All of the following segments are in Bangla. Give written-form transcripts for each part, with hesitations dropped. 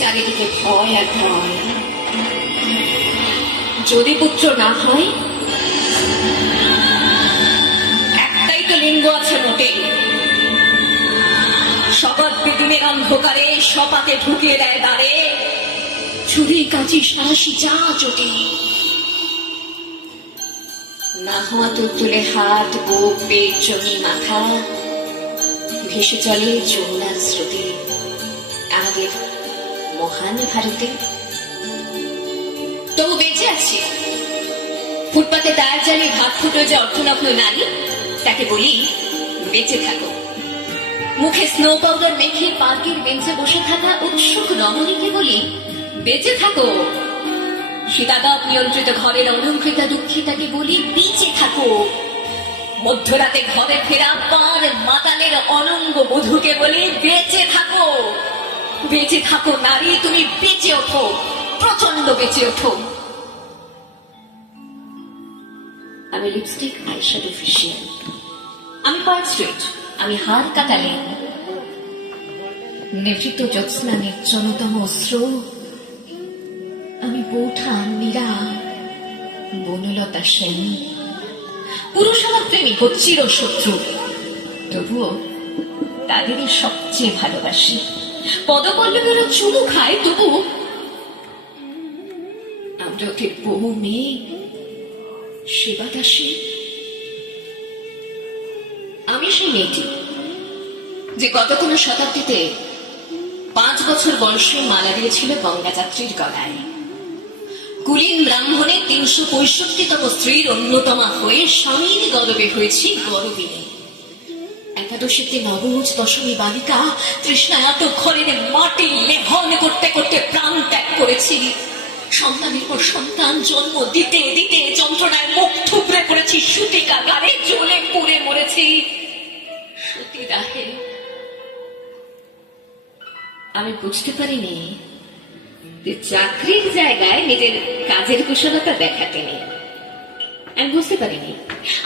চারিদিকে ভয় আর ভয়। যদি পুত্র না হয়, একটাই তো লিঙ্গ আছে মোটে। শপথ বিদিনের অন্ধকারে সপাকে ঢুকিয়ে দেয় দ্বারে, ছুরি কাঁচি সাহসী যা জোটে। না হওয়া তুলে হাত, বুক, পেট, জমি, মাথা, ভেসে চলে যমুনার স্রোতে আমাদের মহান ভারতে। তবু বেঁচে আছে ফুটপাতে টায়ার জ্বালিয়ে ভাত ফুটো যে অর্থনগ্ন নারী, তাকে বলি বেঁচে থাকো। মুখে স্নো পাউডার মেখে পার্কের বেঞ্চে বসে থাকা উৎসুক রমণীকে বলি বেঁচে থাকো। শীতাতাপ নিয়ন্ত্রিত ঘরের অলঙ্কৃতা দুঃখিতাকে বলি বেঁচে থাকো। মধ্যরাতে ঘরে ফেরা পার মাতালের অনঙ্গ বধূকে বলি বেঁচে থাকো। বেঁচে থাকো নারী, তুমি বেঁচে ওঠো, প্রচন্ড বেঁচে ওঠো। আমি লিপস্টিক, আইশ্যাডো, ফেশিয়াল, আমি পার্ক স্ট্রিট, আমি হার কাটালে নিভৃত জ্যোৎস্না নির্জনতম অশ্রু, আমি বৌঠা মীরা, বনলতা সেন। পুরুষ আমার প্রেমিক ও চির শত্রু, তবুও তাদেরই সবচেয়ে ভালোবাসি। পদপল্লবেরও চুমু খায়, তবু আমরা ওদের বউ মেয়ে সেবা দাসী। আমি সেই মেয়েটি যে গত কোন শতাব্দীতে 5 বছর বয়সে মালা দিয়েছিল গঙ্গা যাত্রীর গলায়। কুলীন ব্রাহ্মণে 365তম স্ত্রীর অন্যতমা হয়ে স্বামীর গর্বে হয়েছি গর্বিনী। একাদশীতে নবমুজ দশমী বালিকা তৃষ্ণায় ঘরের মাটি লেহন করতে করতে প্রাণ ত্যাগ করেছি। সন্তানের পর সন্তান জন্ম দিতে দিতে যন্ত্রণায় মুখ থুবড়ে পড়েছি, সূতিকাগারে জ্বলে পুড়ে মরেছি সতীদাহে। আমি বুঝতে পারিনি যে চাকরির জায়গায় নিজের কাজের কুশলতা দেখাতে নেই। আমি বুঝতে পারিনি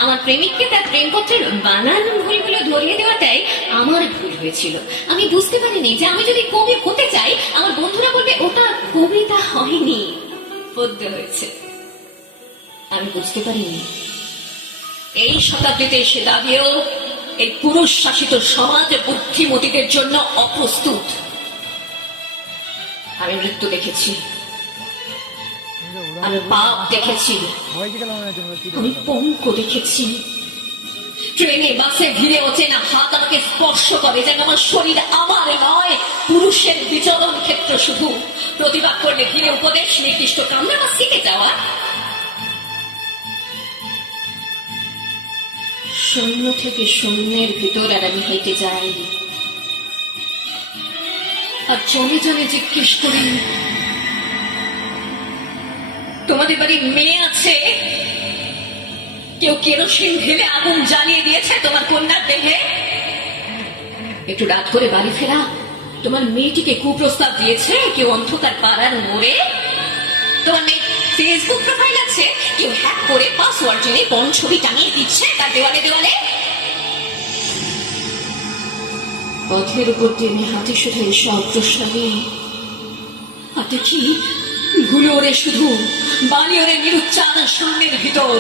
আমার প্রেমিককে তার প্রেমপত্রের বানান ভুলগুলো ধরিয়ে দেওয়াটাই আমার ভুল হয়েছিল। আমি বুঝতে পারিনি যে আমি যদি কবি হতে চাই, আমার বন্ধুরা বলবে ওটা কবিতা হয়নি, পদ্য হয়েছে। আমি বুঝতে পারিনি এই শতাব্দীতে এসে দাবিও এই পুরুষ শাসিত সমাজ বুদ্ধিমতীদের জন্য অপ্রস্তুত। আমি মৃত্যু দেখেছি, আমি পাপ দেখেছি, আমি পঙ্ক দেখেছি। ট্রেনে বাসে ভিড়ে অচেনা হাত আমাকে স্পর্শ করে, যেন আমার শরীর আমার নয়, পুরুষের বিচরণ ক্ষেত্র শুধু। প্রতিবাদ করলে ঘিরে উপদেশ, নির্দিষ্ট কামরা বা সিটে যাওয়া। শূন্য থেকে শূন্যের ভিতর আর আমি হেঁটে যাই, আর জনে জনে জিজ্ঞেস করি তোমাদের বাড়ি মেয়ে আছে? কেউ কেরোসিন ঢেলে আগুন জ্বালিয়ে দিয়েছে তোমার কন্যার দেহে? একটু রাত করে বাড়ি ফেরা তোমার মেয়েটিকে কুপ্রস্তাব দিয়েছে কেউ অন্ধকার পাড়ার মোড়ে? তোমার মেয়ে ফেসবুক প্রোফাইল আছে, কেউ হ্যাক করে পাসওয়ার্ড জেনে কোন ছবি টাঙিয়ে দিচ্ছে তার দেওয়ালে দেওয়ালে? পথের উপর দিয়ে আমি হাতে শুধু এসব প্রশ্ন নিয়ে আর দেখি ভুলে ওরে শুধু বালি ওরে নিরুচ্চার শূন্যের ভিতর।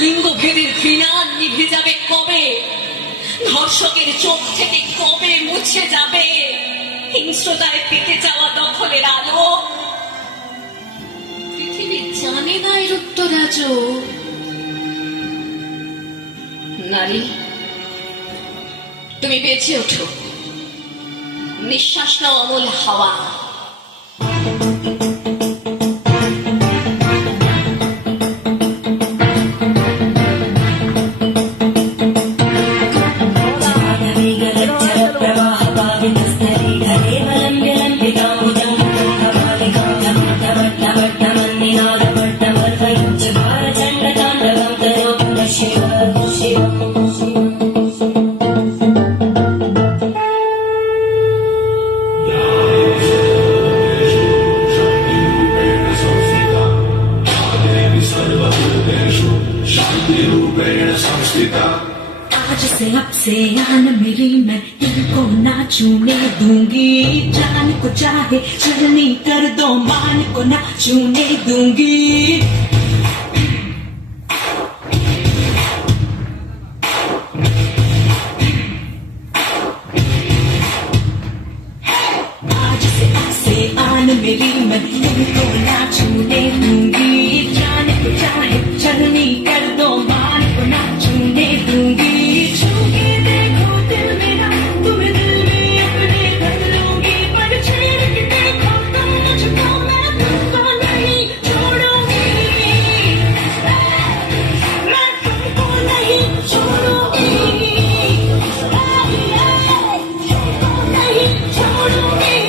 লিঙ্গ ভেদের ঘৃণা নিভে যাবে কবে? ধর্ষকের চোখ থেকে কবে মুছে যাবে হিংস্রতায় পেতে যাওয়া দখলের আলো? পৃথিবী জানে না এর উত্তর আজও। নারী, তুমি বেঁচে ওঠো, নিঃশ্বাস নাও অমল হাওয়া। आज से अब से आन मेरी मैं तुमको ना छूने दूंगी जान को चाहे चलनी कर दो मान को ना छूने दूंगी आज से अब से आन मेरी मैं तुमको ना छूने दूंगी जान को चाहे चलनी कर दो मान को ना छूने दूंगी छूके देखो दिल मेरा तुम्हें दिल में अपने कर लूंगी पर छेड़ के देखो तुम मुझको मैं तुमको नहीं छोड़ूंगी मैं तुमको नहीं छोड़ूंगी तुमको नहीं छोड़ूंगी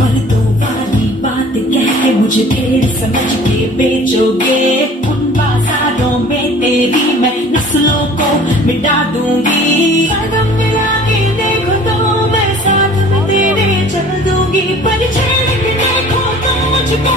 मर्दों वाली बात कह के मुझे ढेर समझ के बेचोगे उन बाजारों में तेरी मैं नस्लों को मिटा दूंगी कदम मिला के देखो तो मैं साथ में तेरे चल दूंगी पर छेड़ के देखो तो मुझको